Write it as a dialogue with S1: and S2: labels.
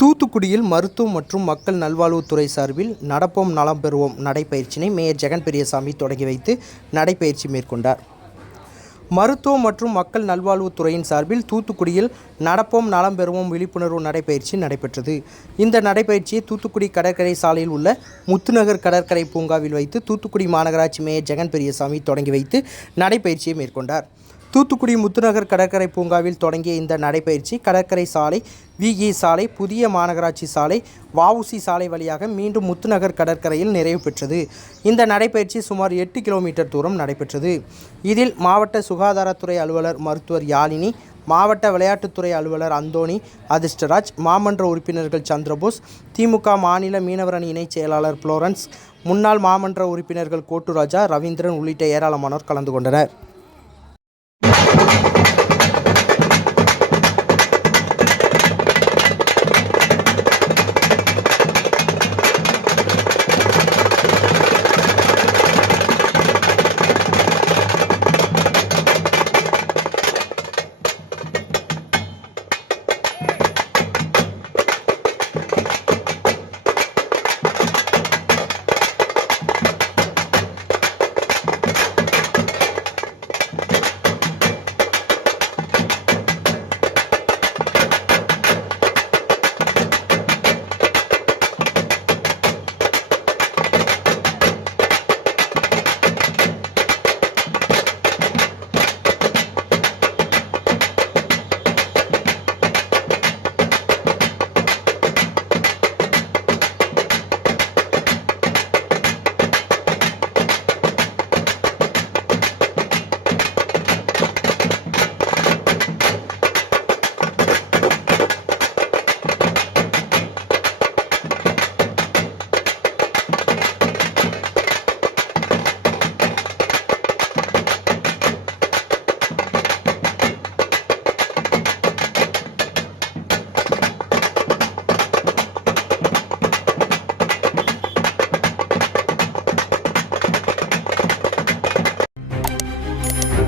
S1: தூத்துக்குடியில் மருத்துவம் மற்றும் மக்கள் நல்வாழ்வுத்துறை சார்பில் நடப்போம் நலம் பெறுவோம் நடைப்பயிற்சினை மேயர் ஜெகன் பெரியசாமி தொடங்கி வைத்து நடைப்பயிற்சி மேற்கொண்டார். மருத்துவம் மற்றும் மக்கள் நல்வாழ்வுத்துறையின் சார்பில் தூத்துக்குடியில் நடப்போம் நலம் பெறுவோம் விழிப்புணர்வு நடைப்பயிற்சி நடைபெற்றது. இந்த நடைப்பயிற்சியை தூத்துக்குடி கடற்கரை சாலையில் உள்ள முத்துநகர் கடற்கரை பூங்காவில் வைத்து தூத்துக்குடி மாநகராட்சி மேயர் ஜெகன் பெரியசாமி தொடங்கி வைத்து நடைப்பயிற்சியை மேற்கொண்டார். தூத்துக்குடி முத்துநகர் கடற்கரை பூங்காவில் தொடங்கிய இந்த நடைபயிற்சி கடற்கரை சாலை விஇ சாலை புதிய மாநகராட்சி சாலை வஉசி சாலை வழியாக மீண்டும் முத்துநகர் கடற்கரையில் நிறைவு பெற்றது. இந்த நடைப்பயிற்சி சுமார் எட்டு கிலோமீட்டர் தூரம் நடைபெற்றது. இதில் மாவட்ட சுகாதாரத்துறை அலுவலர் மருத்துவர் யாழினி மாவட்ட விளையாட்டுத்துறை அலுவலர் அந்தோணி அதிர்ஷ்டராஜ் மாமன்ற உறுப்பினர்கள் சந்திரபோஸ் திமுக மாநில மீனவரணி இணைச் செயலாளர் புளோரன்ஸ் முன்னாள் மாமன்ற உறுப்பினர்கள் கோட்டுராஜா ரவீந்திரன் உள்ளிட்ட ஏராளமானோர் கலந்து கொண்டனர்.